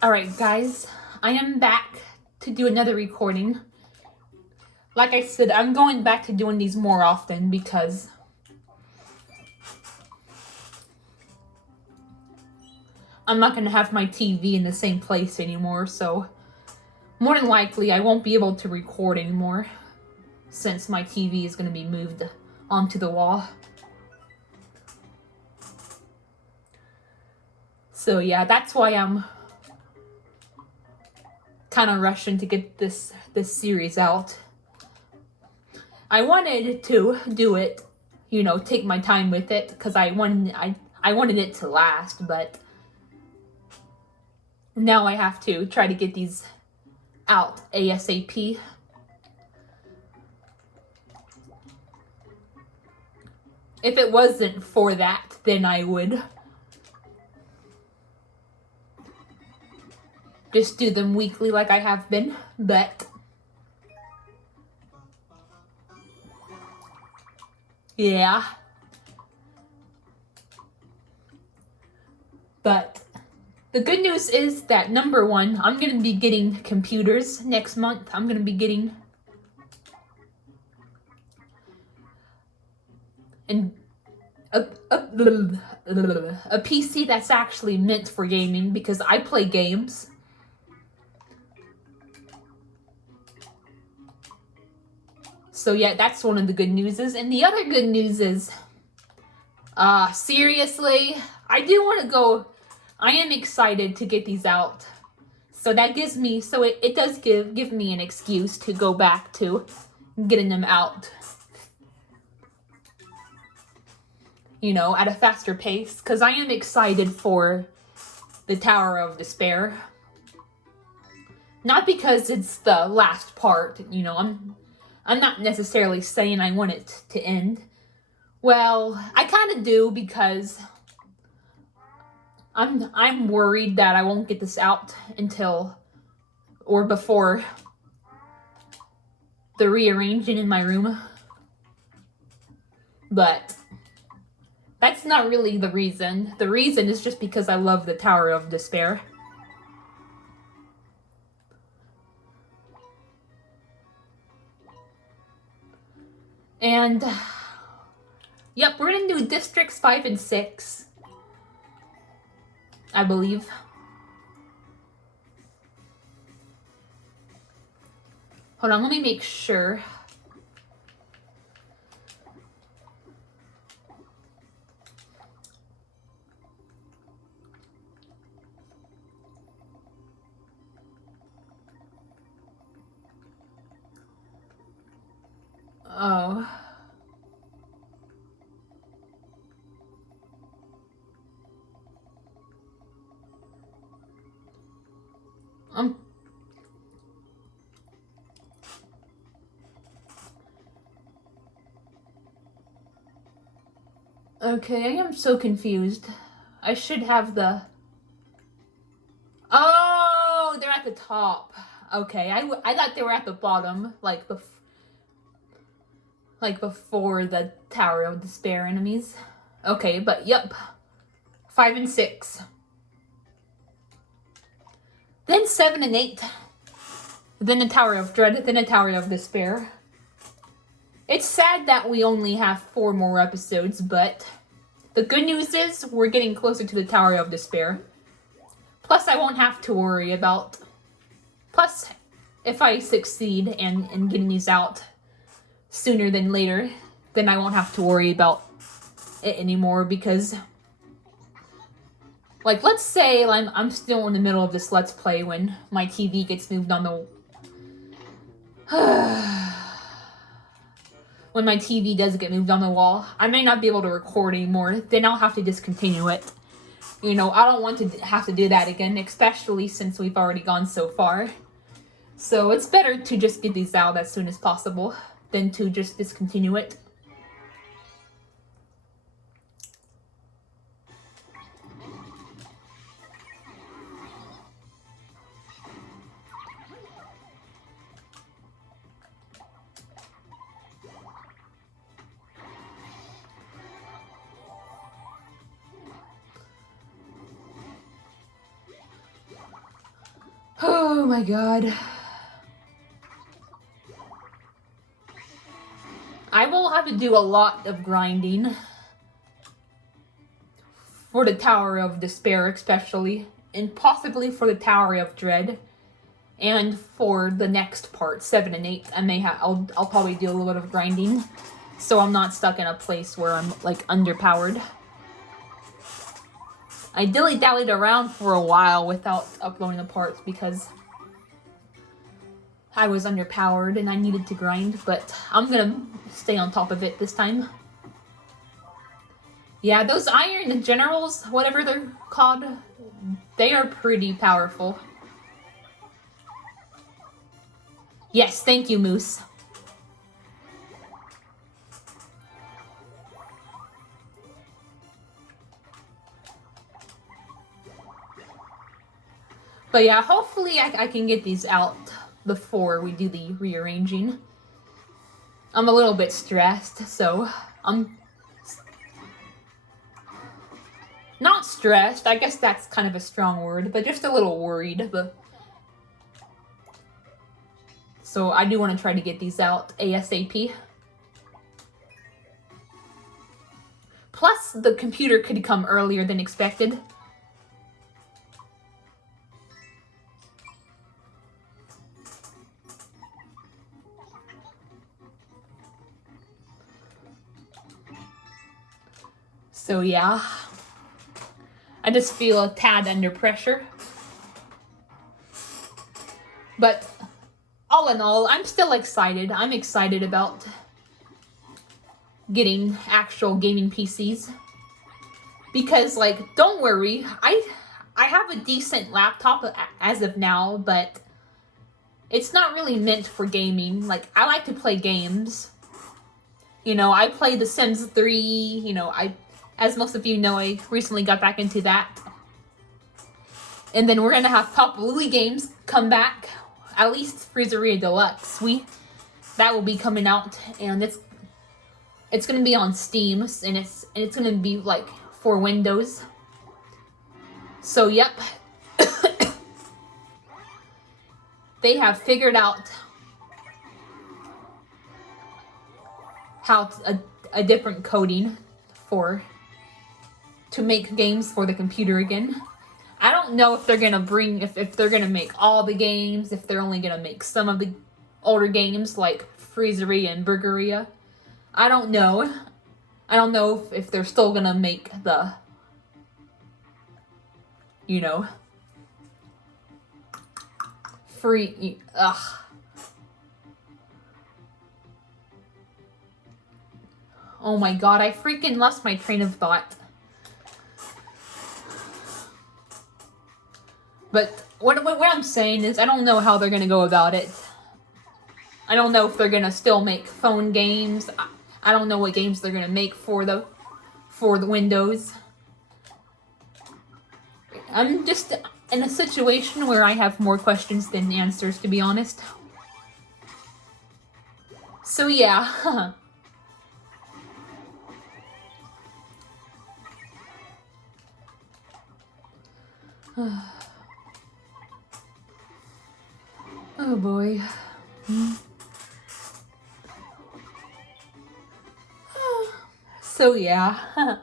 Alright guys, I am back to do another recording. Like I said, I'm going back to doing these more often because I'm not going to have my TV in the same place anymore, so more than likely I won't be able to record anymore since my TV is going to be moved onto the wall. So yeah, that's why I'm kind of rushing to get this series out. I wanted to do it, take my time with it because I wanted it to last, but now I have to try to get these out ASAP. If it wasn't for that, then I would just do them weekly like I have been, but yeah. But the good news is that number one, I'm going to be getting computers next month. I'm going to be getting a PC that's actually meant for gaming because I play games. So yeah, that's one of the good news. And the other good news is, seriously, I do want to go. I am excited to get these out. So that gives me, it does give me an excuse to go back to getting them out, at a faster pace. Because I am excited for the Tower of Despair. Not because it's the last part, I'm not necessarily saying I want it to end. Well, I kind of do because I'm worried that I won't get this out until or before the rearranging in my room. But that's not really the reason. The reason is just because I love the Tower of Despair. And yep, we're gonna do districts 5 and 6, I believe. Hold on, let me make sure. Oh. Okay, I am so confused. I should have the... Oh, they're at the top. Okay, I thought they were at the bottom, like before the Tower of Despair enemies. Okay, but yep. 5 and 6. Then 7 and 8. Then the Tower of Dread. Then the Tower of Despair. It's sad that we only have 4 more episodes, but the good news is we're getting closer to the Tower of Despair. Plus, I won't have to worry about... Plus, if I succeed in getting these out sooner than later, then I won't have to worry about it anymore because... Like, let's say I'm still in the middle of this Let's Play when my TV gets moved on the... When my TV does get moved on the wall, I may not be able to record anymore. Then I'll have to discontinue it. I don't want to have to do that again, especially since we've already gone so far. So it's better to just get these out as soon as possible than to just discontinue it. Oh my god. I will have to do a lot of grinding. For the Tower of Despair especially. And possibly for the Tower of Dread. And for the next part, 7 and 8, I'll probably do a little bit of grinding. So I'm not stuck in a place where I'm like underpowered. I dilly-dallied around for a while without uploading the parts because I was underpowered and I needed to grind, but I'm gonna stay on top of it this time. Yeah, those Iron Generals, whatever they're called, they are pretty powerful. Yes, thank you, Moose. But yeah, hopefully I can get these out before we do the rearranging. I'm a little bit stressed, so I'm not stressed. I guess that's kind of a strong word, but just a little worried. But so I do want to try to get these out ASAP. Plus, the computer could come earlier than expected. So yeah, I just feel a tad under pressure. But all in all, I'm still excited. I'm excited about getting actual gaming PCs. Because, like, don't worry, I have a decent laptop as of now, but it's not really meant for gaming. Like, I like to play games. You know, I play The Sims 3, you know, as most of you know, I recently got back into that. And then we're gonna have Papa Louie games come back. At least Freezeria Deluxe. That will be coming out, and it's gonna be on Steam, and it's gonna be like for Windows. So yep. They have figured out how a different coding to make games for the computer again. I don't know if they're gonna if they're gonna make all the games, if they're only gonna make some of the older games like Freezeria and Burgeria. I don't know. I don't know if they're still gonna make the, you know, free. Ugh. Oh my god, I freaking lost my train of thought. But what I'm saying is, I don't know how they're gonna go about it. I don't know if they're gonna still make phone games. I don't know what games they're gonna make for the Windows. I'm just in a situation where I have more questions than answers, to be honest. So yeah. Oh boy. So yeah.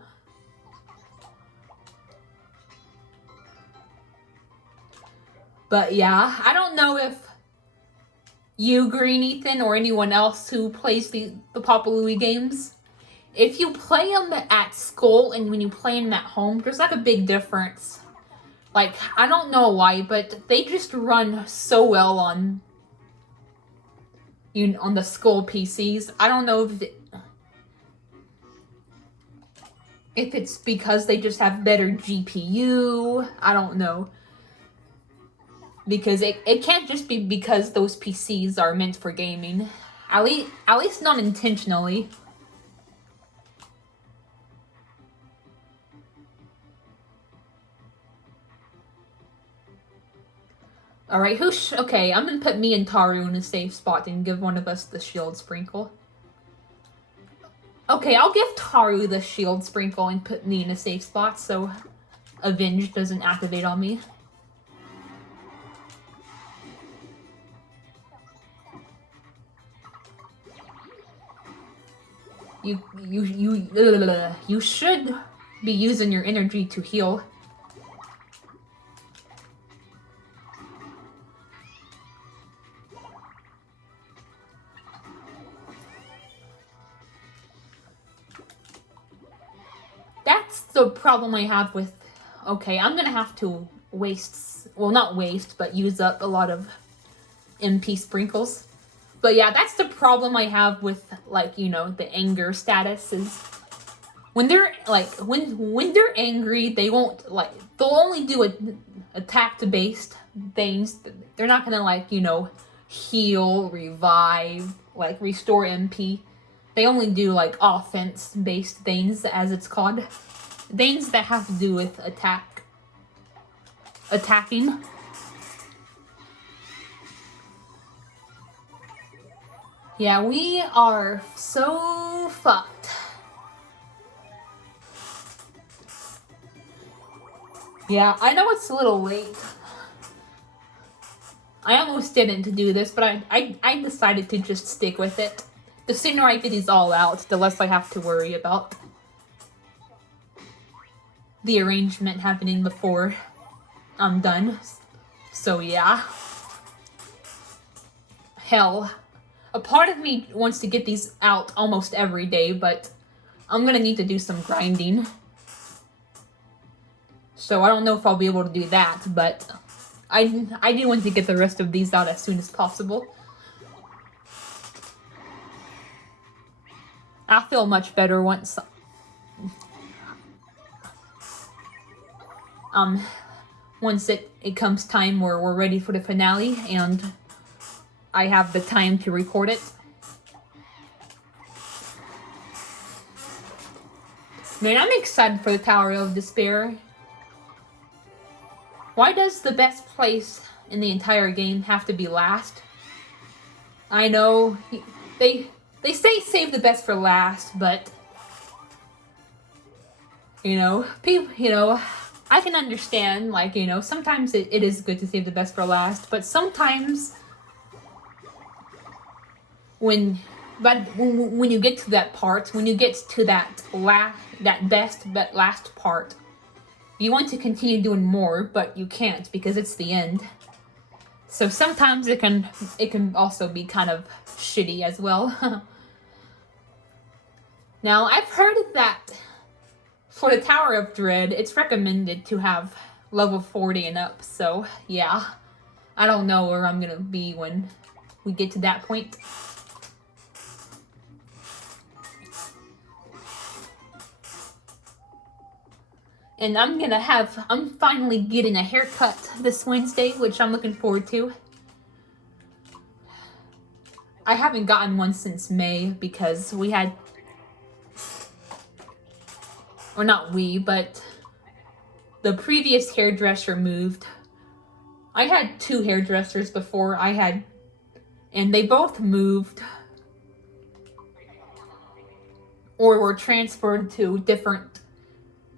But yeah, I don't know if you, Green Ethan, or anyone else who plays the Papa Louie games, if you play them at school and when you play them at home, there's like a big difference. Like, I don't know why, but they just run so well on the school PCs. I don't know if it's because they just have better GPU. I don't know. Because it can't just be because those PCs are meant for gaming. At least not intentionally. Alright, okay, I'm gonna put me and Taru in a safe spot and give one of us the shield sprinkle. Okay, I'll give Taru the shield sprinkle and put me in a safe spot so Avenge doesn't activate on me. you should be using your energy to heal. That's the problem I have with... Okay, I'm gonna have to waste... Well, not waste, but use up a lot of MP sprinkles. But yeah, that's the problem I have with, like, you know, the anger status is... When they're, like, when they're angry, they won't, like... They'll only do attack-based things. They're not gonna, like, you know, heal, revive, like, restore MP. They only do, like, offense-based things, as it's called. Things that have to do with attacking. Yeah, we are so fucked. Yeah, I know it's a little late. I almost didn't do this, but I decided to just stick with it. The sooner I get these all out, the less I have to worry about the arrangement happening before I'm done. So yeah. Hell, a part of me wants to get these out almost every day, but I'm gonna need to do some grinding. So I don't know if I'll be able to do that, but I do want to get the rest of these out as soon as possible. I'll feel much better once it comes time where we're ready for the finale and I have the time to record it. Man, I'm excited for the Tower of Despair. Why does the best place in the entire game have to be last? I know, they say save the best for last, but... You know, people, you know, I can understand, like, you know, sometimes it is good to save the best for last, but sometimes... When you get to that part, when you get to that best but last part, you want to continue doing more, but you can't because it's the end. So sometimes it can also be kind of shitty as well. Now, I've heard that for the Tower of Dread, it's recommended to have level 40 and up, so yeah. I don't know where I'm gonna be when we get to that point. And I'm finally getting a haircut this Wednesday, which I'm looking forward to. I haven't gotten one since May because we had... Or not we, but the previous hairdresser moved. I had 2 hairdressers before and they both moved or were transferred to different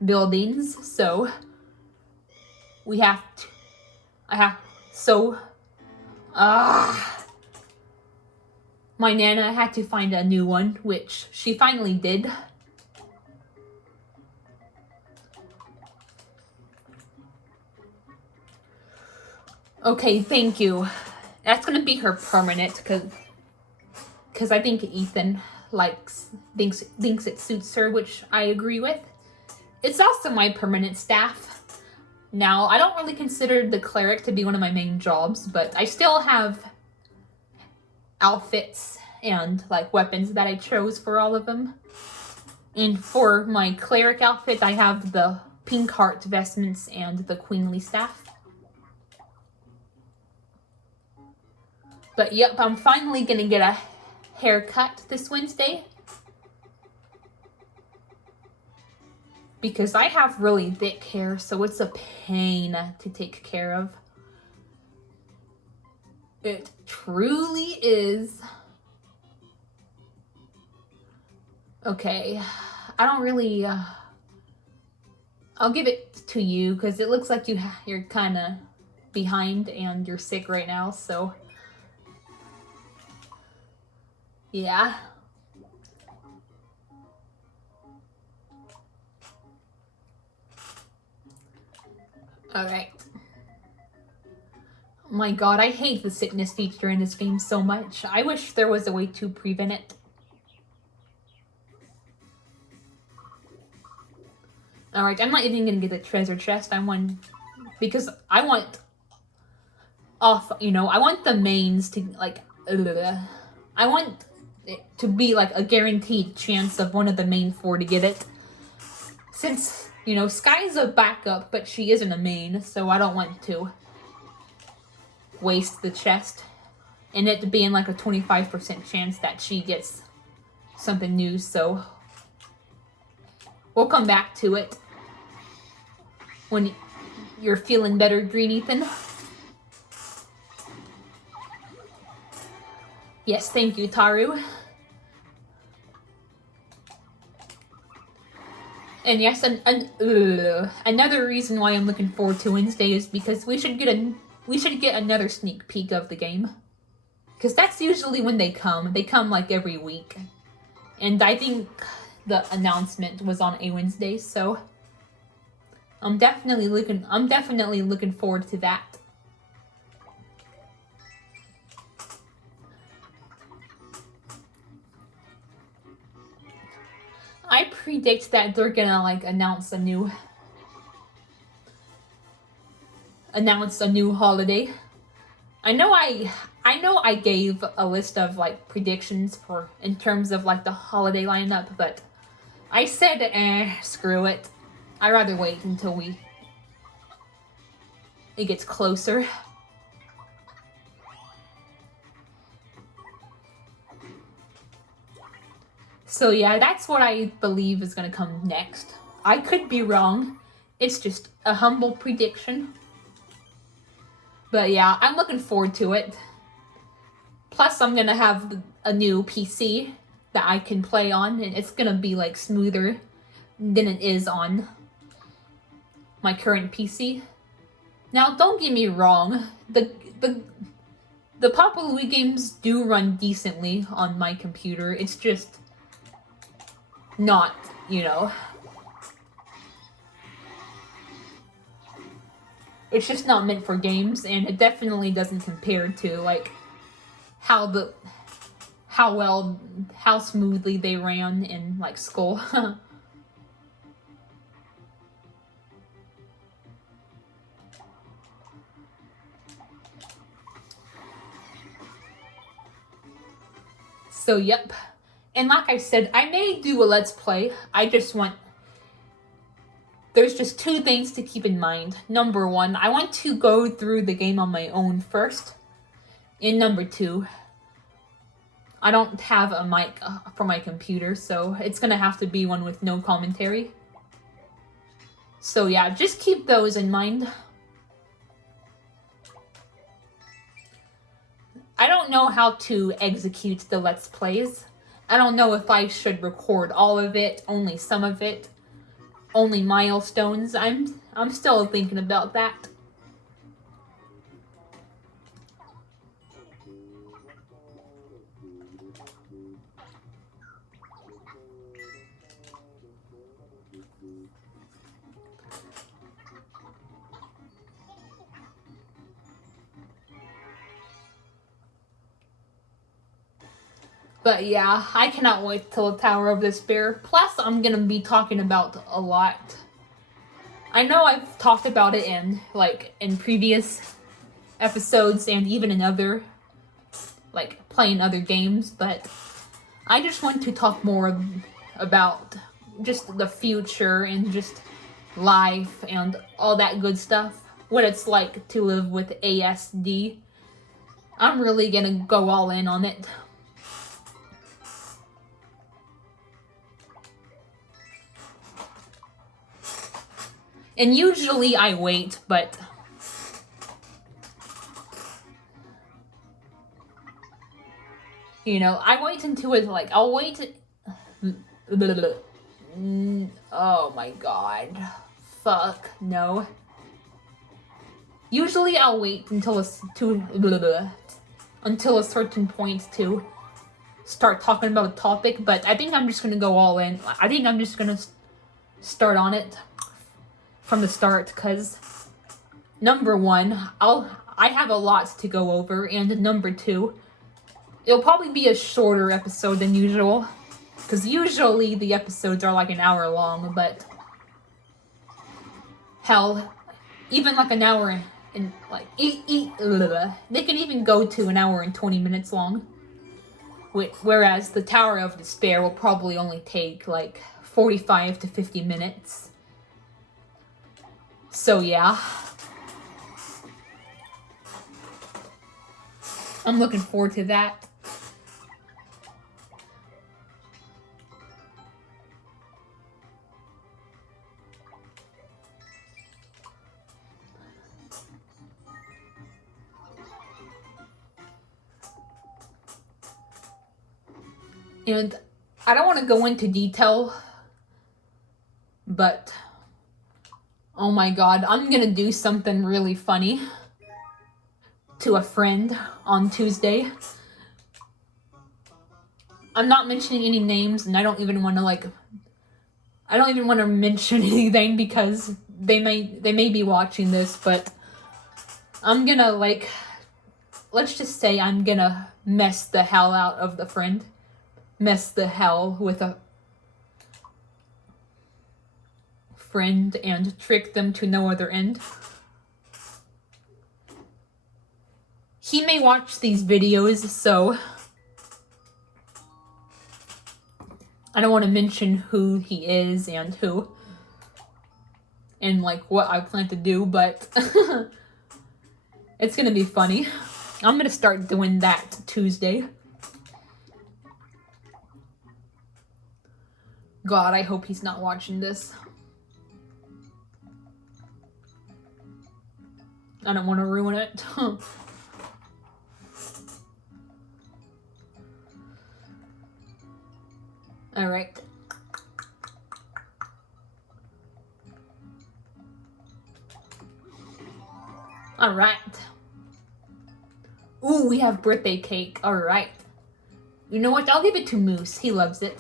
buildings, so my Nana had to find a new one, which she finally did. Okay, thank you. That's gonna be her permanent, because I think Ethan thinks it suits her, which I agree with. It's also my permanent staff. Now, I don't really consider the cleric to be one of my main jobs, but I still have outfits and like weapons that I chose for all of them. And for my cleric outfit, I have the pink heart vestments and the queenly staff. But yep, I'm finally gonna get a haircut this Wednesday. Because I have really thick hair, so it's a pain to take care of. It truly is. Okay, I don't really... I'll give it to you, because it looks like you're kind of behind and you're sick right now, so... Yeah. Alright. My god, I hate the sickness feature in this game so much. I wish there was a way to prevent it. Alright, I'm not even gonna get the treasure chest. Because I want I want the mains to, like, I want it to be, like, a guaranteed chance of one of the main 4 to get it. Since, Sky's a backup, but she isn't a main, so I don't want to waste the chest. And it being, like, a 25% chance that she gets something new, so we'll come back to it when you're feeling better, Green Ethan. Yes, thank you, Taru. And yes, another reason why I'm looking forward to Wednesday is because we should get another sneak peek of the game. Because that's usually when they come. They come like every week. And I think the announcement was on a Wednesday, so I'm definitely looking forward to that. I predict that they're gonna, like, announce a new holiday. I know I gave a list of, like, predictions in terms of, like, the holiday lineup, but I said, screw it. I'd rather wait until it gets closer. So yeah, that's what I believe is gonna come next. I could be wrong. It's just a humble prediction. But yeah, I'm looking forward to it. Plus, I'm gonna have a new PC that I can play on, and it's gonna be, like, smoother than it is on my current PC. Now, don't get me wrong. The Papa Louie games do run decently on my computer. It's just not, it's just not meant for games, and it definitely doesn't compare to, like, how smoothly they ran in, like, Skull. So, yep. And like I said, I may do a Let's Play. There's just 2 things to keep in mind. Number 1, I want to go through the game on my own first. And number 2, I don't have a mic for my computer, so it's gonna have to be one with no commentary. So yeah, just keep those in mind. I don't know how to execute the Let's Plays. I don't know if I should record all of it, only some of it, only milestones. I'm still thinking about that. But yeah, I cannot wait till the Tower of Despair. Plus, I'm gonna be talking about a lot. I know I've talked about it in previous episodes and even in other, like, playing other games, but I just want to talk more about just the future and just life and all that good stuff. What it's like to live with ASD. I'm really gonna go all in on it. And usually I wait, but I wait until it's like, I'll wait. Oh my god. Fuck, no. Usually I'll wait until a certain point to start talking about a topic, but I think I'm just gonna go all in. I think I'm just gonna start on it from the start, because number one, I have a lot to go over, and number two, it'll probably be a shorter episode than usual, because usually the episodes are like an hour long, but hell, even like an hour and like they can even go to an hour and 20 minutes long. Whereas the Tower of Despair will probably only take like 45 to 50 minutes. So yeah. I'm looking forward to that. And I don't want to go into detail, but oh my god, I'm gonna do something really funny to a friend on Tuesday. I'm not mentioning any names, and I don't even want to mention anything because they may be watching this, but I'm gonna let's just say I'm gonna mess the hell out of the friend. Mess the hell with a friend and trick them to no other end. He may watch these videos, so I don't want to mention who he is and like what I plan to do, but it's gonna be funny. I'm gonna start doing that Tuesday. God, I hope he's not watching this. I don't want to ruin it. Alright. Alright. Ooh, we have birthday cake. Alright. You know what? I'll give it to Moose. He loves it.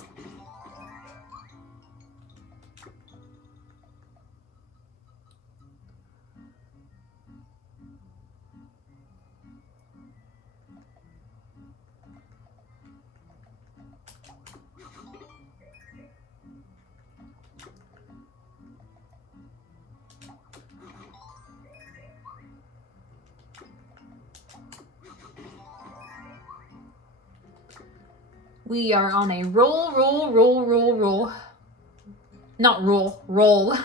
We are on a roll. Not roll, roll.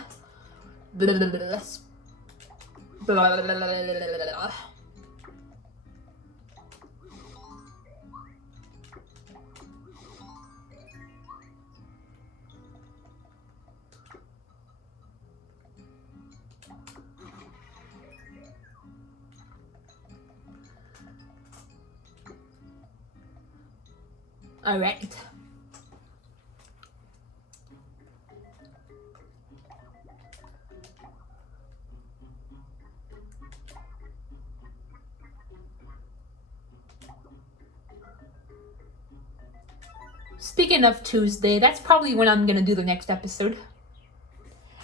All right. Speaking of Tuesday, that's probably when I'm gonna do the next episode.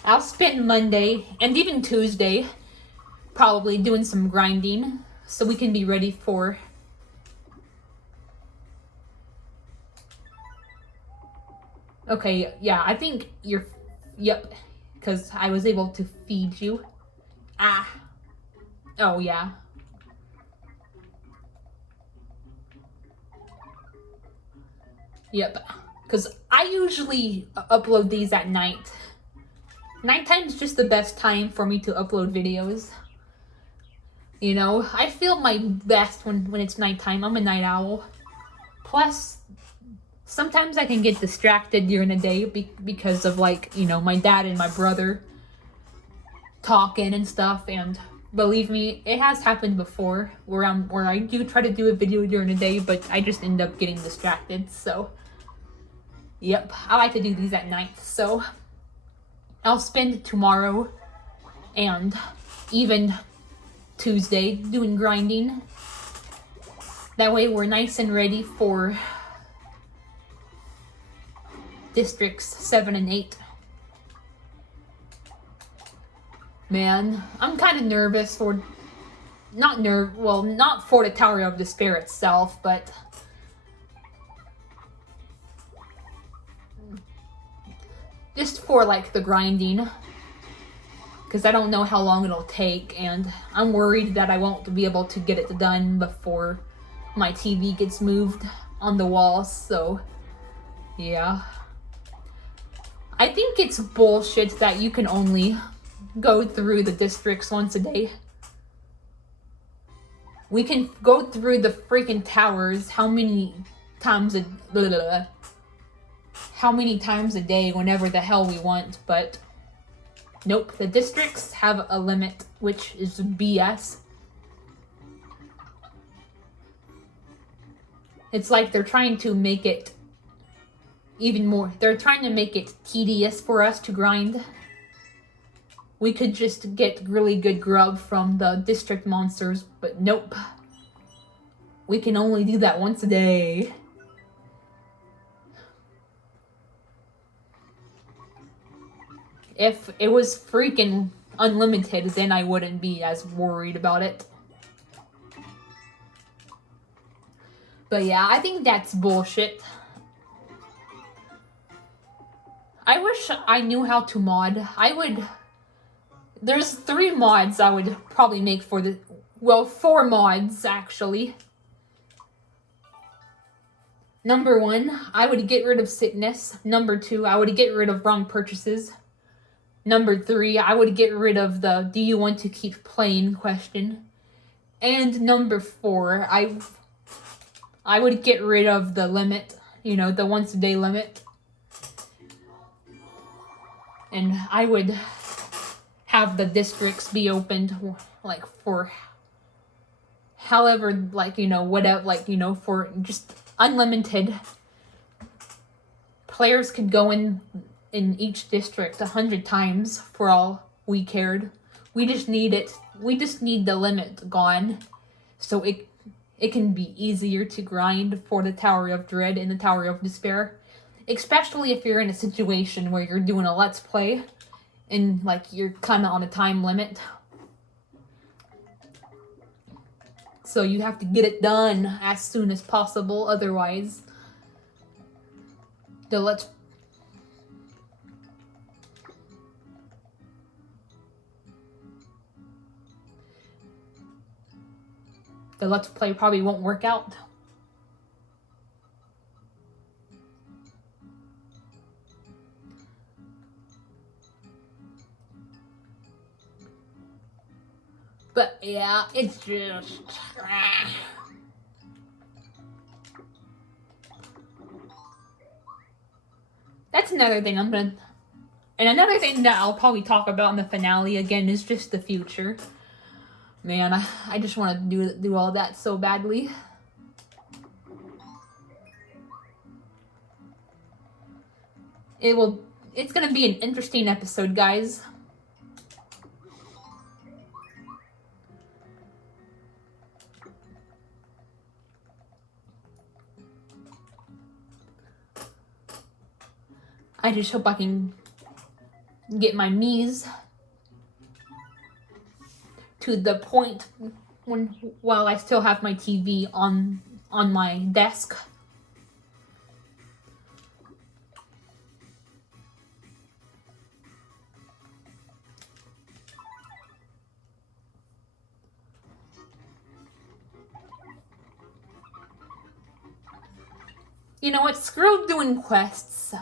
I'll spend Monday and even Tuesday probably doing some grinding so we can be ready for okay, yeah, I think you're yep, because I was able to feed you. Ah. Oh yeah. Yep, because I usually upload these at night. Nighttime's just the best time for me to upload videos. You know, I feel my best when it's nighttime. I'm a night owl. Plus, sometimes I can get distracted during the day because of like, you know, my dad and my brother talking and stuff. And believe me, it has happened before where I do try to do a video during the day, but I just end up getting distracted. So, yep, I like to do these at night. So, I'll spend tomorrow and even Tuesday doing grinding. That way we're nice and ready for districts 7 and 8. Man, I'm kind of nervous for... not for the Tower of Despair itself, but... just for, like, the grinding. Because I don't know how long it'll take, and I'm worried that I won't be able to get it done before my TV gets moved on the wall, so... yeah. I think it's bullshit that you can only go through the districts once a day. We can go through the freaking towers how many times a day whenever the hell we want, but nope, the districts have a limit, which is BS. It's like they're trying to make it even more, they're trying to make it tedious for us to grind. We could just get really good grub from the district monsters, but nope. We can only do that once a day. If it was freaking unlimited, then I wouldn't be as worried about it. But yeah, I think that's bullshit. I wish I knew how to mod. There's 3 mods I would probably make for the... well, 4 mods, actually. Number 1, I would get rid of sickness. Number 2, I would get rid of wrong purchases. Number 3, I would get rid of the do you want to keep playing question. And number 4, I would get rid of the limit. You know, the once a day limit. And I would have the districts be opened, like, for however, like, you know, whatever, like, you know, for just unlimited. Players could go in each district 100 times for all we cared. We just need the limit gone, so it can be easier to grind for the Tower of Dread and the Tower of Despair. Especially if you're in a situation where you're doing a Let's Play and, like, you're kind of on a time limit. So you have to get it done as soon as possible, otherwise the Let's Play probably won't work out. But yeah, it's just... that's another thing and another thing that I'll probably talk about in the finale again is just the future. Man, I just want to do all that so badly. It's gonna be an interesting episode, guys. I just hope I can get my knees to the point while I still have my TV on my desk. You know what? Screw doing quests.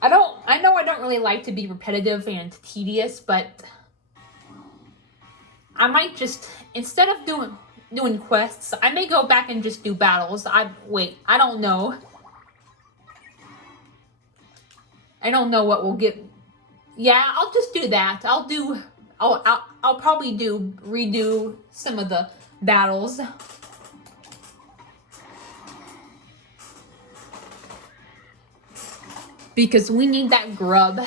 I know I don't really like to be repetitive and tedious, but I might just, instead of doing quests, I may go back and just do battles. I don't know. I don't know what will get. Yeah, I'll just do that. I'll probably redo some of the battles. Because we need that grub.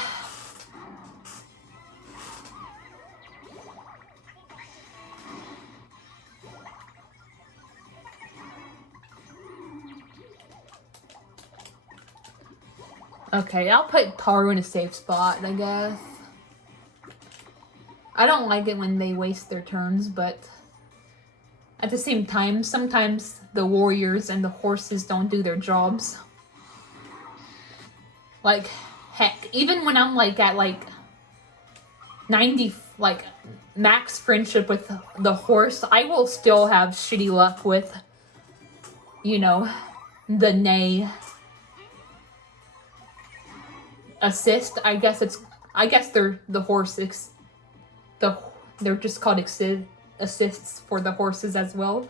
Okay, I'll put Taru in a safe spot, I guess. I don't like it when they waste their turns, but at the same time, sometimes the warriors and the horses don't do their jobs. Like, heck, even when I'm like at like 90, like max friendship with the horse, I will still have shitty luck with, you know, the neigh assist. I guess they're the horse they're just called assists for the horses as well.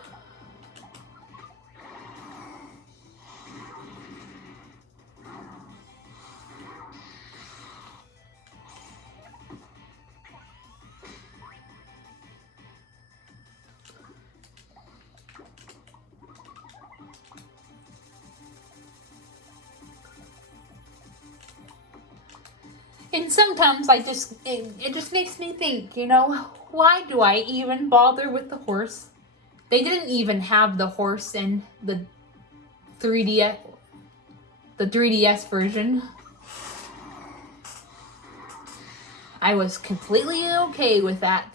And sometimes it just makes me think, you know, why do I even bother with the horse? They didn't even have the horse in the 3DS version. I was completely okay with that.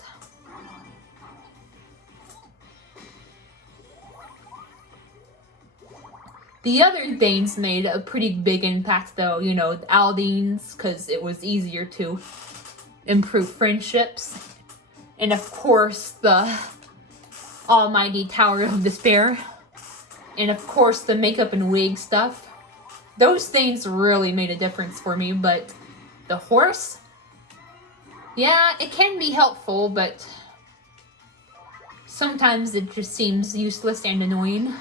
The other Danes made a pretty big impact though, you know, the Aldines, because it was easier to improve friendships. And of course, the almighty Tower of Despair. And of course, the makeup and wig stuff. Those things really made a difference for me, but the horse? Yeah, it can be helpful, but sometimes it just seems useless and annoying.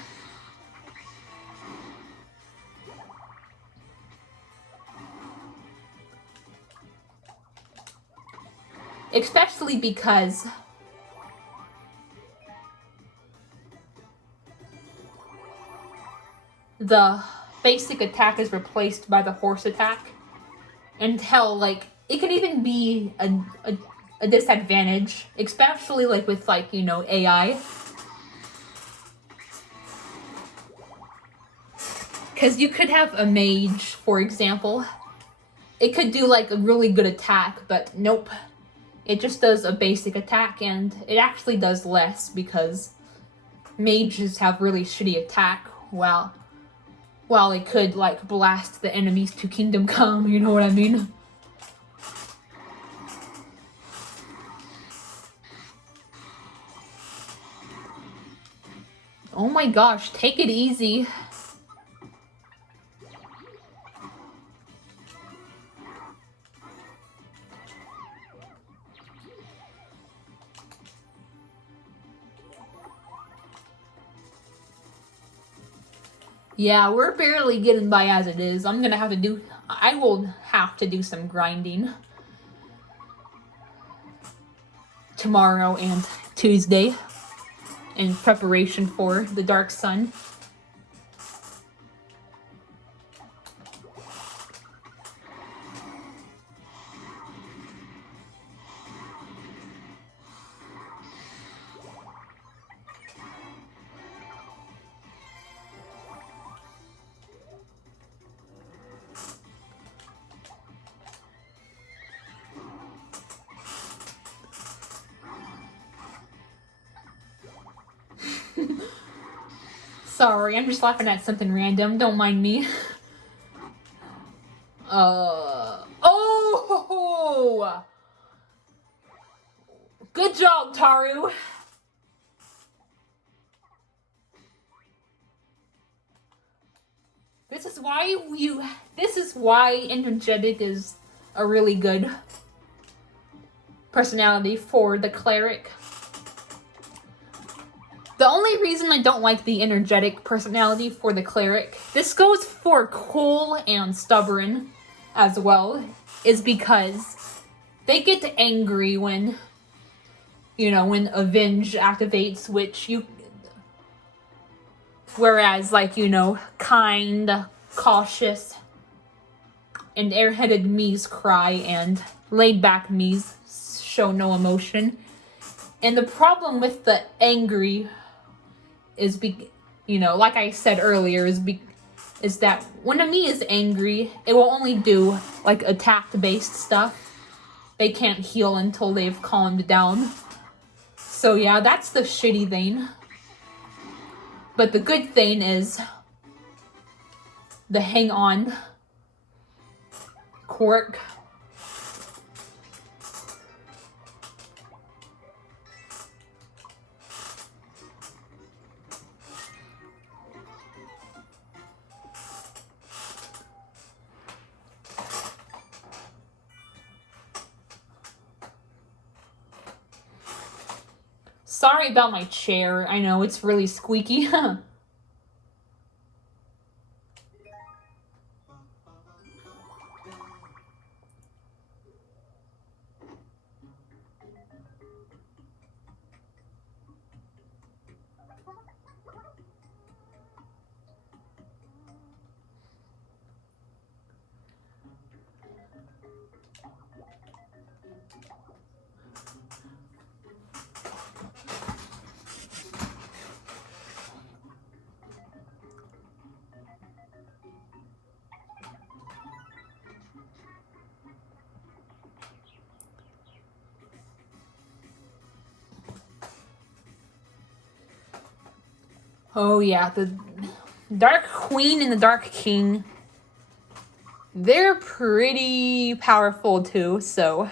Especially because the basic attack is replaced by the horse attack. And hell, like, it can even be a disadvantage, especially like with like, you know, AI. Because you could have a mage, for example. It could do like a really good attack, but nope. It just does a basic attack, and it actually does less because mages have really shitty attack while it could like blast the enemies to Kingdom Come, you know what I mean? Oh my gosh, take it easy. Yeah, we're barely getting by as it is. I will have to do some grinding tomorrow and Tuesday in preparation for the Dark Sun. Sorry, I'm just laughing at something random. Don't mind me. Oh! Good job, Taru. This is why energetic is a really good personality for the cleric. The only reason I don't like the energetic personality for the cleric, this goes for cool and stubborn as well, is because they get angry when, you know, when Avenge activates, whereas, like, you know, kind, cautious, and airheaded Miis cry, and laid-back Miis show no emotion. And the problem with the angry is, you know, like I said earlier, is that when a Mii is angry, it will only do, like, attack-based stuff. they can't heal until they've calmed down. So yeah, that's the shitty thing. But the good thing is the hang on quirk. Sorry about my chair. I know it's really squeaky. Oh yeah, the Dark Queen and the Dark King, they're pretty powerful too, so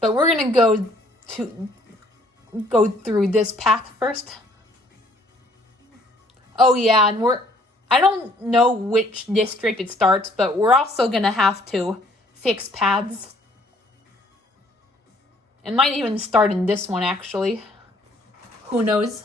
but we're gonna go through this path first. Oh yeah, and I don't know which district it starts, but we're also gonna have to fix paths. It might even start in this one, actually. Who knows?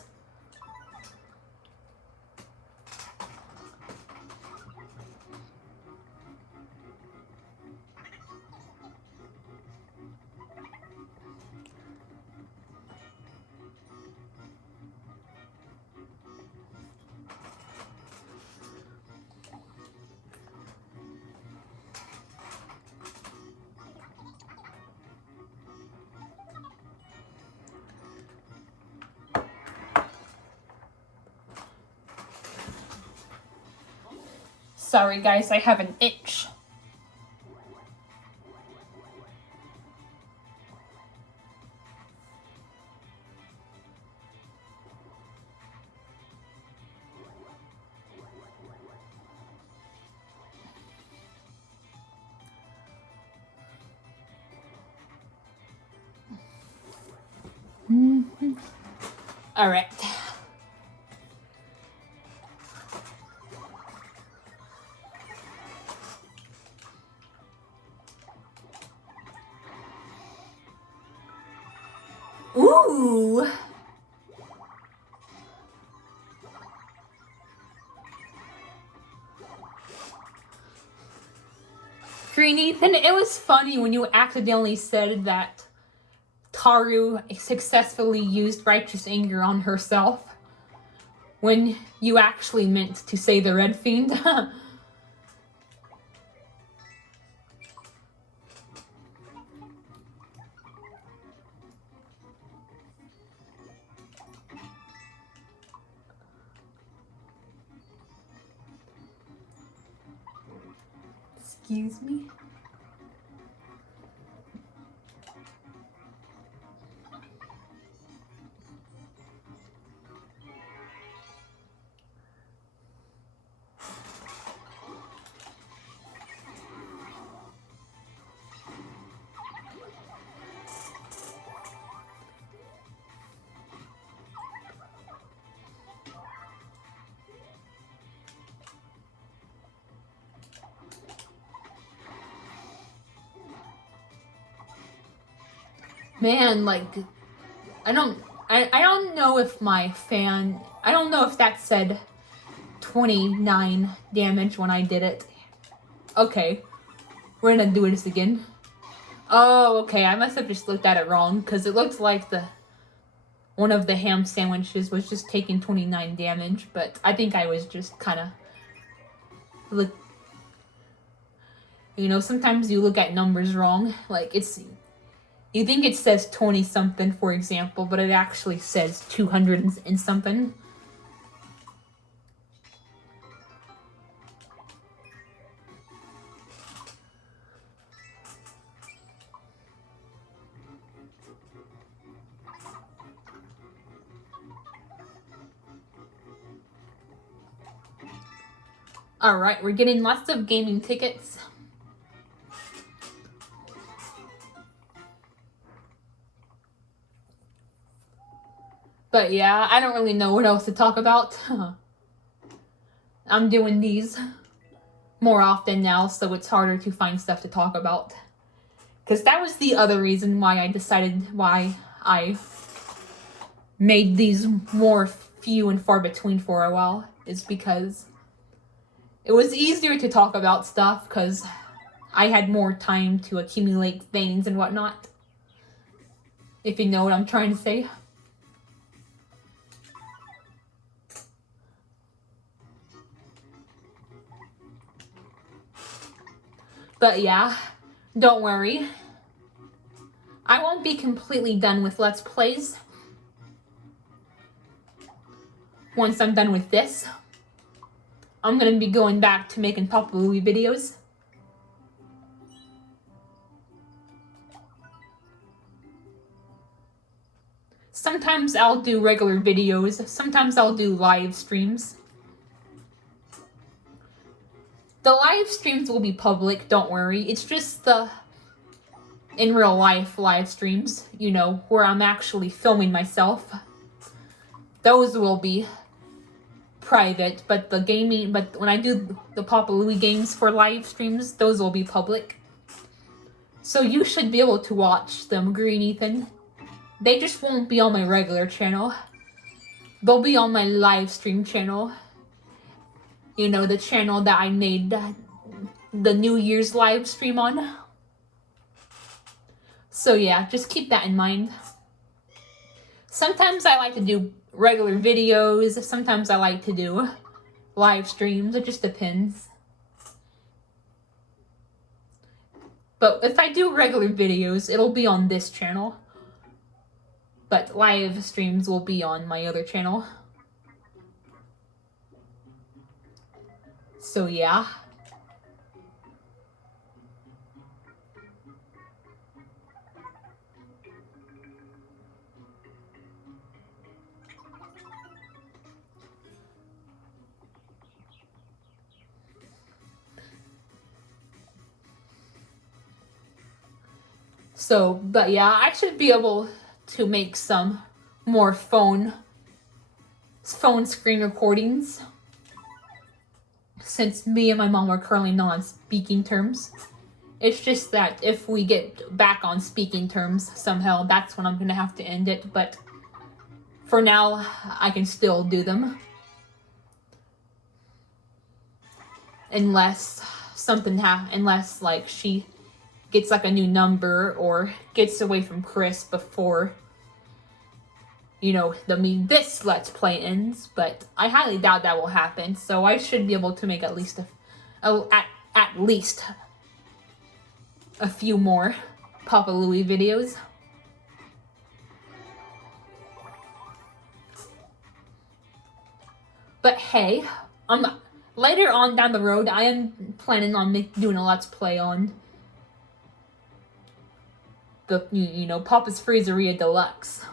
Sorry guys, I have an itch. All right. Ooh. Green Ethan, it was funny when you accidentally said that Taru successfully used righteous anger on herself when you actually meant to say the Red Fiend. Excuse me? Man, like, I don't know if I don't know if that said 29 damage when I did it. Okay, we're gonna do this again. Oh, okay, I must have just looked at it wrong, because it looked like one of the ham sandwiches was just taking 29 damage, but I think I was just kind of look. You know, sometimes you look at numbers wrong. Like, you think it says 20 something, for example, but it actually says 200 and something. Alright, we're getting lots of gaming tickets. But yeah, I don't really know what else to talk about. I'm doing these more often now, so it's harder to find stuff to talk about. Because that was the other reason why I made these more few and far between for a while, is because it was easier to talk about stuff because I had more time to accumulate things and whatnot. If you know what I'm trying to say. But yeah, don't worry. I won't be completely done with Let's Plays. Once I'm done with this, I'm gonna be going back to making Papa Louie videos. Sometimes I'll do regular videos, sometimes I'll do live streams. The live streams will be public, don't worry. It's just the in real life live streams, you know, where I'm actually filming myself. Those will be private, but when I do the Papa Louie games for live streams, those will be public. So you should be able to watch them, Green Ethan. They just won't be on my regular channel. They'll be on my live stream channel. You know, the channel that I made the New Year's live stream on. So yeah, just keep that in mind. Sometimes I like to do regular videos. Sometimes I like to do live streams. It just depends. But if I do regular videos, it'll be on this channel. But live streams will be on my other channel. So yeah. So, but yeah, I should be able to make some more phone screen recordings, since me and my mom are currently not on speaking terms. It's just that if we get back on speaking terms somehow, that's when I'm gonna have to end it. But for now, I can still do them. Unless unless like she gets like a new number or gets away from Chris before, you know, this Let's Play ends. But I highly doubt that will happen. So I should be able to make at least at least a few more Papa Louie videos. But hey, later on down the road, I am planning on doing a Let's Play on the, you know, Papa's Freezeria Deluxe.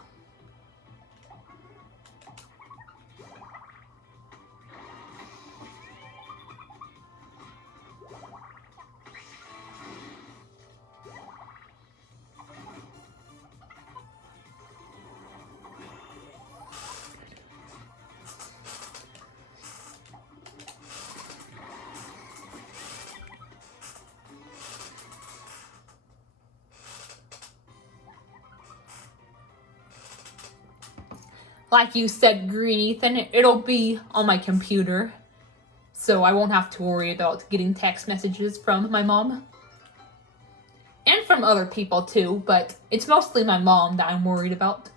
Like you said, Green Ethan, it'll be on my computer, so I won't have to worry about getting text messages from my mom. And from other people too, but it's mostly my mom that I'm worried about.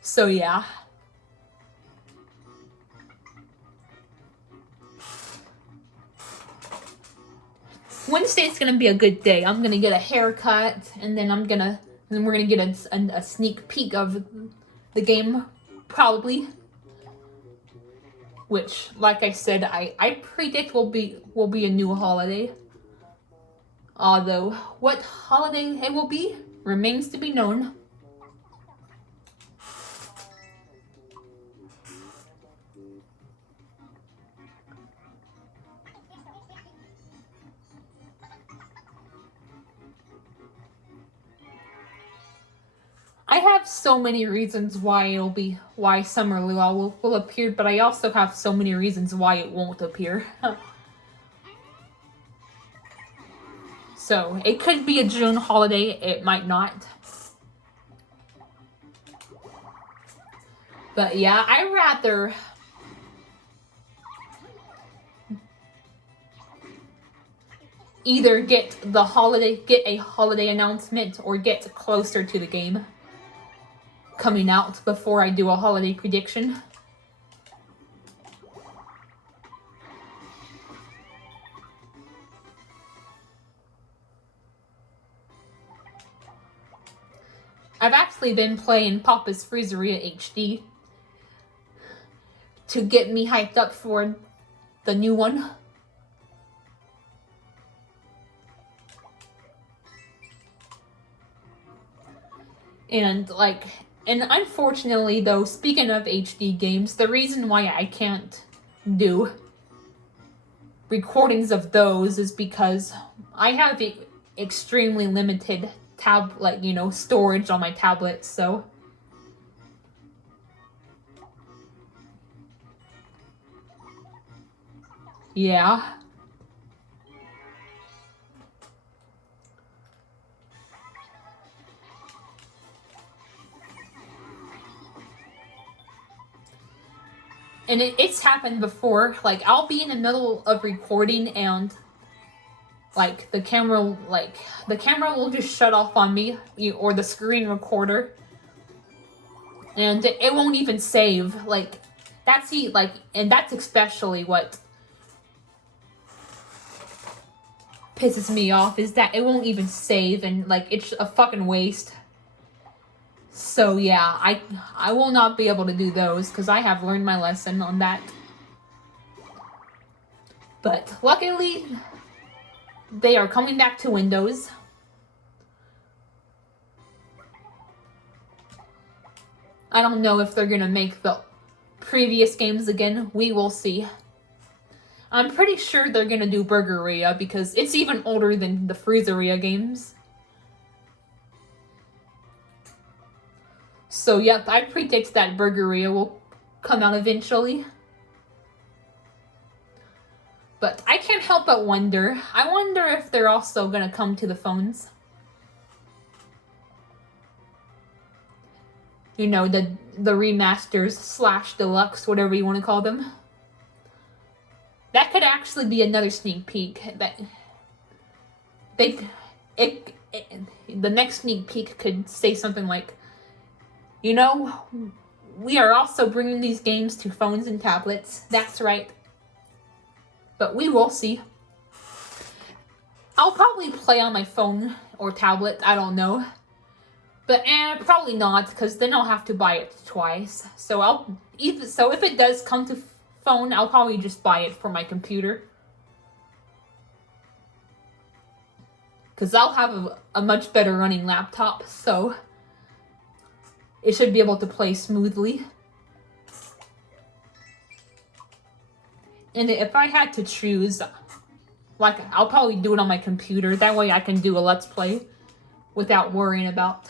So yeah. Wednesday's gonna be a good day. I'm gonna get a haircut, and then we're gonna get a sneak peek of the game, probably. Which, like I said, I predict will be a new holiday. Although, what holiday it will be remains to be known. I have so many reasons why Summer Luau will appear, but I also have so many reasons why it won't appear. So, it could be a June holiday, it might not. But yeah, I'd rather either get a holiday announcement or get closer to the game coming out before I do a holiday prediction. I've actually been playing Papa's Freezeria HD to get me hyped up for the new one. And unfortunately though, speaking of HD games, the reason why I can't do recordings of those is because I have extremely limited storage on my tablet, so yeah. And it's happened before. Like, I'll be in the middle of recording and the camera will just shut off on me, or the screen recorder, and it won't even save. And that's especially what pisses me off, is that it won't even save, and it's a fucking waste. So yeah, I will not be able to do those because I have learned my lesson on that. But luckily, they are coming back to Windows. I don't know if they're gonna make the previous games again. We will see. I'm pretty sure they're gonna do Burgeria because it's even older than the Freezeria games. So yep, I predict that Burgeria will come out eventually. But I can't help but wonder. I wonder if they're also gonna come to the phones. You know, the remasters / deluxe, whatever you want to call them. That could actually be another sneak peek. The next sneak peek could say something like, you know, we are also bringing these games to phones and tablets. That's right. But we will see. I'll probably play on my phone or tablet. I don't know. But probably not, because then I'll have to buy it twice. So if it does come to phone, I'll probably just buy it for my computer. Because I'll have a much better running laptop, so it should be able to play smoothly. And if I had to choose, I'll probably do it on my computer. That way I can do a Let's Play without worrying about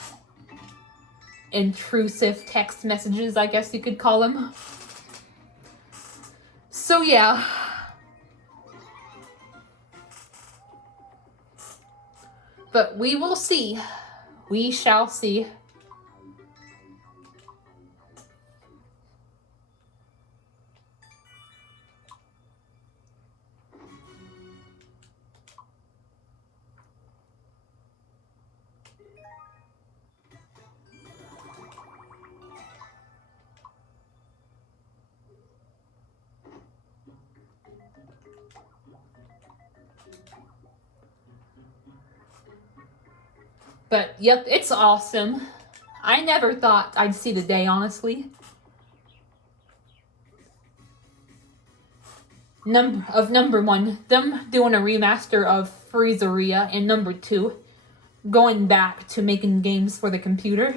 intrusive text messages, I guess you could call them. So yeah. But we will see. We shall see. But yep, it's awesome. I never thought I'd see the day, honestly. Number one, them doing a remaster of Freezeria, and number two, going back to making games for the computer.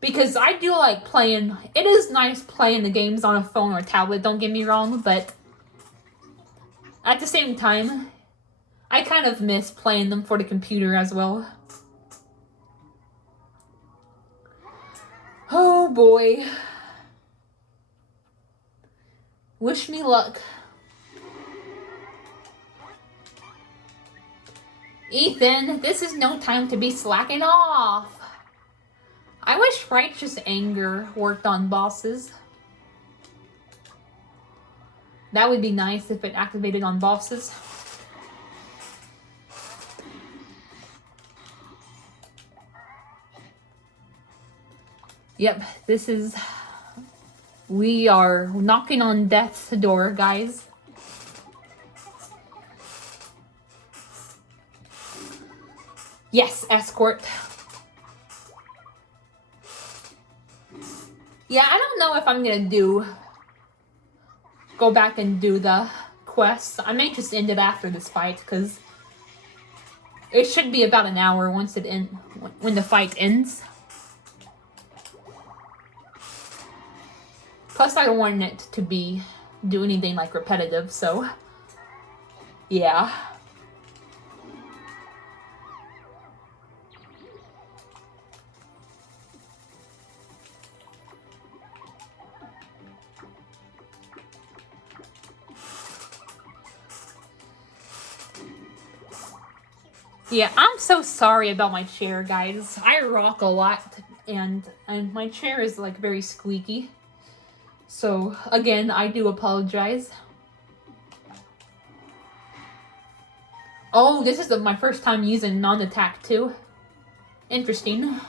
Because I do like playing. It is nice playing the games on a phone or tablet, don't get me wrong, but at the same time, I kind of miss playing them for the computer as well. Oh boy. Wish me luck. Ethan, this is no time to be slacking off. I wish righteous anger worked on bosses. That would be nice if it activated on bosses. Yep, this is... We are knocking on death's door, guys. Yes, escort. Yeah, I don't know if I'm gonna go back and do the quests. I may just end it after this fight, because it should be about an hour once when the fight ends. Plus, I don't want it to do anything like repetitive, so yeah. Yeah, I'm so sorry about my chair, guys. I rock a lot, and my chair is like very squeaky. So, again, I do apologize. Oh, this is my first time using non-attack too. Interesting.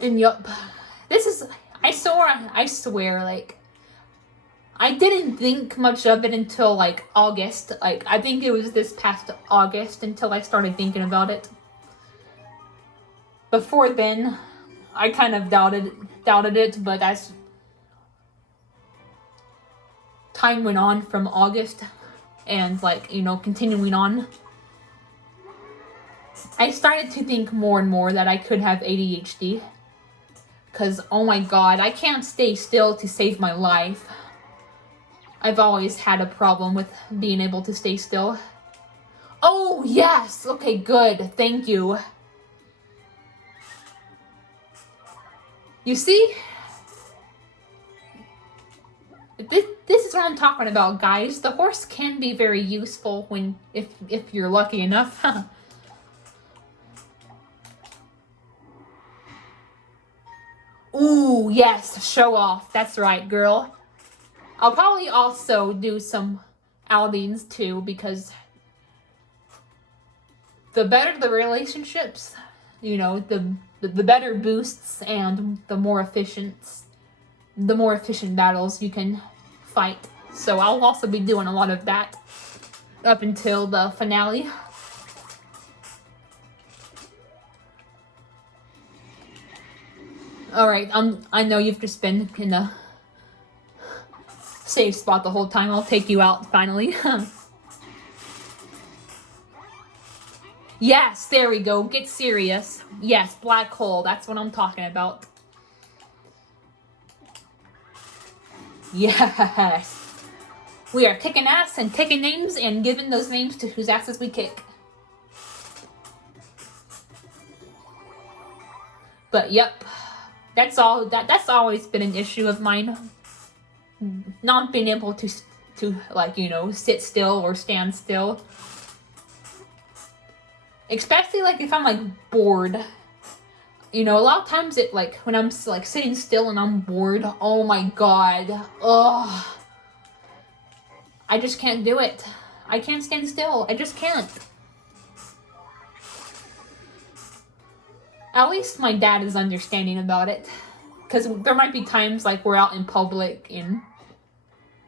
And yup, this is, I swear, like, I didn't think much of it until, like, August. Like, I think it was this past August until I started thinking about it. Before then, I kind of doubted it, but as time went on from August and, like, you know, continuing on, I started to think more and more that I could have ADHD. Because, oh my god, I can't stay still to save my life. I've always had a problem with being able to stay still. Oh, yes! Okay, good. Thank you. You see? This is what I'm talking about, guys. The horse can be very useful if you're lucky enough. Ooh, yes, show off. That's right, girl. I'll probably also do some outings too, because the better the relationships, you know, the better boosts and the more efficient battles you can fight. So I'll also be doing a lot of that up until the finale. Alright, I know you've just been in a safe spot the whole time. I'll take you out finally. Yes, there we go. Get serious. Yes, black hole. That's what I'm talking about. Yes. We are kicking ass and taking names and giving those names to whose asses we kick. But yep. That's always been an issue of mine. Not being able to like, you know, sit still or stand still. Especially like if I'm like bored. You know, a lot of times like when I'm like sitting still and I'm bored, oh my god. Ugh. I just can't do it. I can't stand still. I just can't. At least my dad is understanding about it. Because there might be times like we're out in public and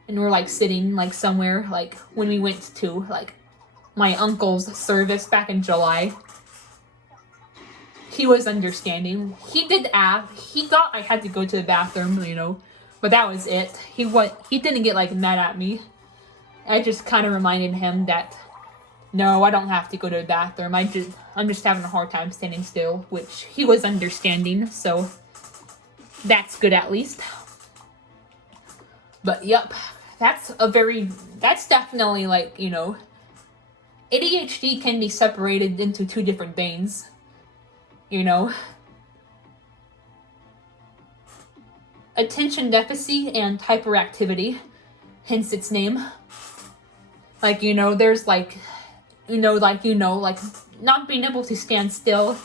we're like sitting like somewhere, like when we went to like my uncle's service back in July. He was understanding. He did ask. He thought I had to go to the bathroom, you know, but that was it. He didn't get like mad at me. I just kind of reminded him that no, I don't have to go to the bathroom. I'm just having a hard time standing still, which he was understanding, so that's good at least. But yep, that's definitely like, you know, ADHD can be separated into two different veins, you know. Attention deficit and hyperactivity, hence its name. Like, you know, there's like, like not being able to stand still.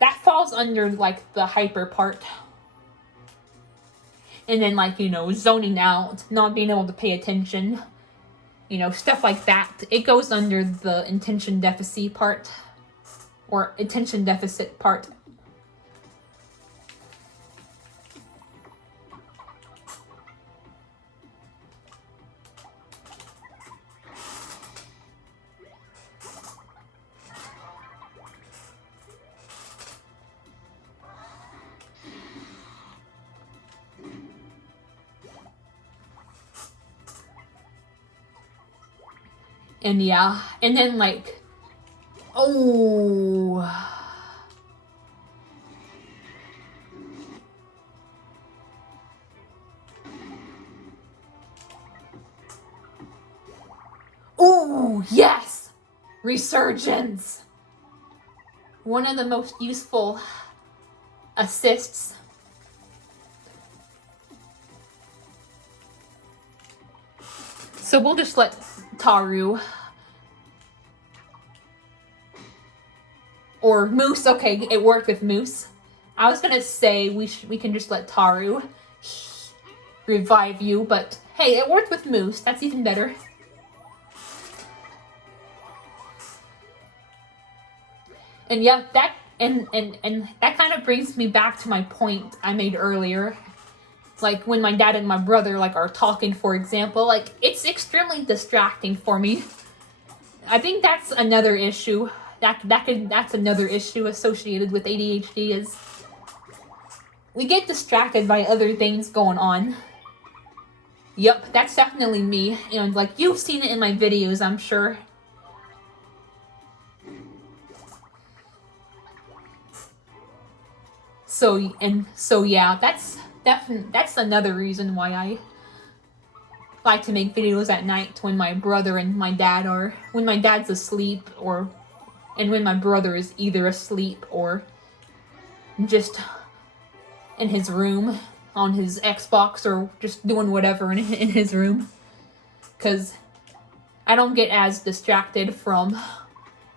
That falls under like the hyper part. And then like, you know, zoning out, not being able to pay attention, you know, stuff like that. It goes under the attention deficit part, or attention deficit part. And yeah, and then like, oh, yes, resurgence. One of the most useful assists. So we'll just let Taru or Moose. Okay, it worked with Moose. I was gonna say we can just let Taru revive you, but hey, it worked with Moose. That's even better. And yeah, that and that kind of brings me back to my point I made earlier. Like when my dad and my brother like are talking, for example, like it's extremely distracting for me. I think that's another issue. That's another issue associated with ADHD is we get distracted by other things going on. Yep, that's definitely me. And like you've seen it in my videos, I'm sure. So yeah, that's another reason why I like to make videos at night when my brother and my dad are, when my dad's asleep, and when my brother is either asleep or just in his room on his Xbox or just doing whatever in his room. Because I don't get as distracted from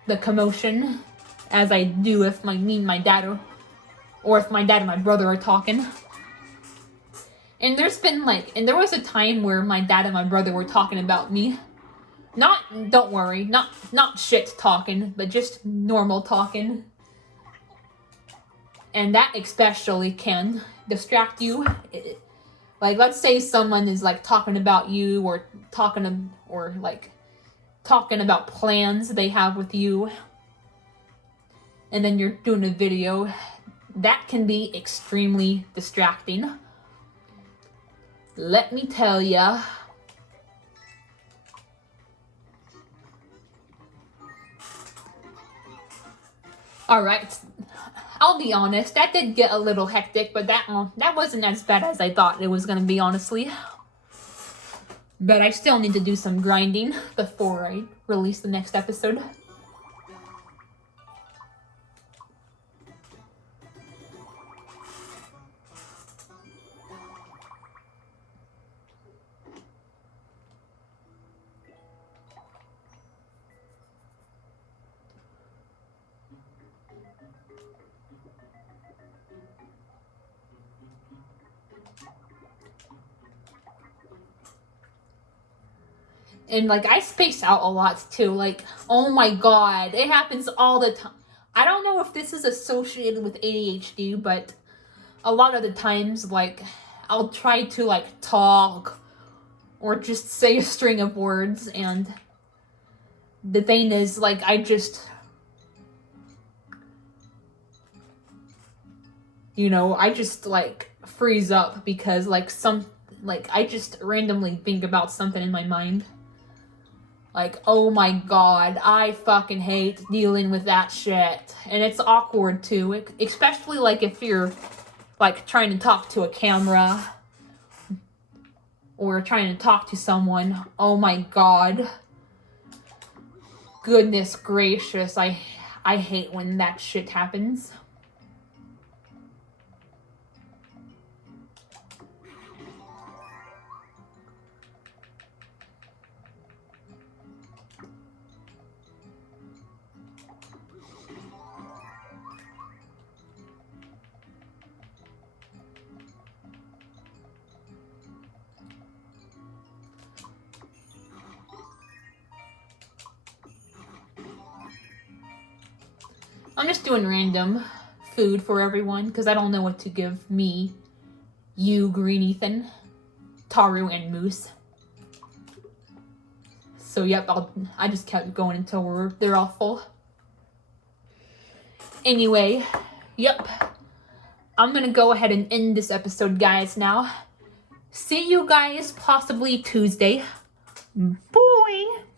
the commotion as I do if my dad or if my dad and my brother are talking. And there was a time where my dad and my brother were talking about me. Don't worry, not shit talking, but just normal talking. And that especially can distract you. Like, let's say someone is like talking about you or talking about plans they have with you. And then you're doing a video. That can be extremely distracting. Let me tell ya. Alright, I'll be honest, that did get a little hectic, but that wasn't as bad as I thought it was gonna be, honestly. But I still need to do some grinding before I release the next episode. And like I space out a lot too. Like, oh my god, it happens all the time. I don't know if this is associated with ADHD, but a lot of the times, like, I'll try to like talk or just say a string of words, and the thing is, like, I just, like freeze up because like I just randomly think about something in my mind. Like, oh my god, I fucking hate dealing with that shit. And it's awkward too, especially like if you're like trying to talk to a camera. or trying to talk to someone. Oh my god. Goodness gracious, I hate when that shit happens. I'm just doing random food for everyone because I don't know what to give me, you, Green Ethan, Taru, and Moose. So yep, I just kept going until they're all full. Anyway, yep. I'm gonna go ahead and end this episode, guys, now. See you guys possibly Tuesday. Bye!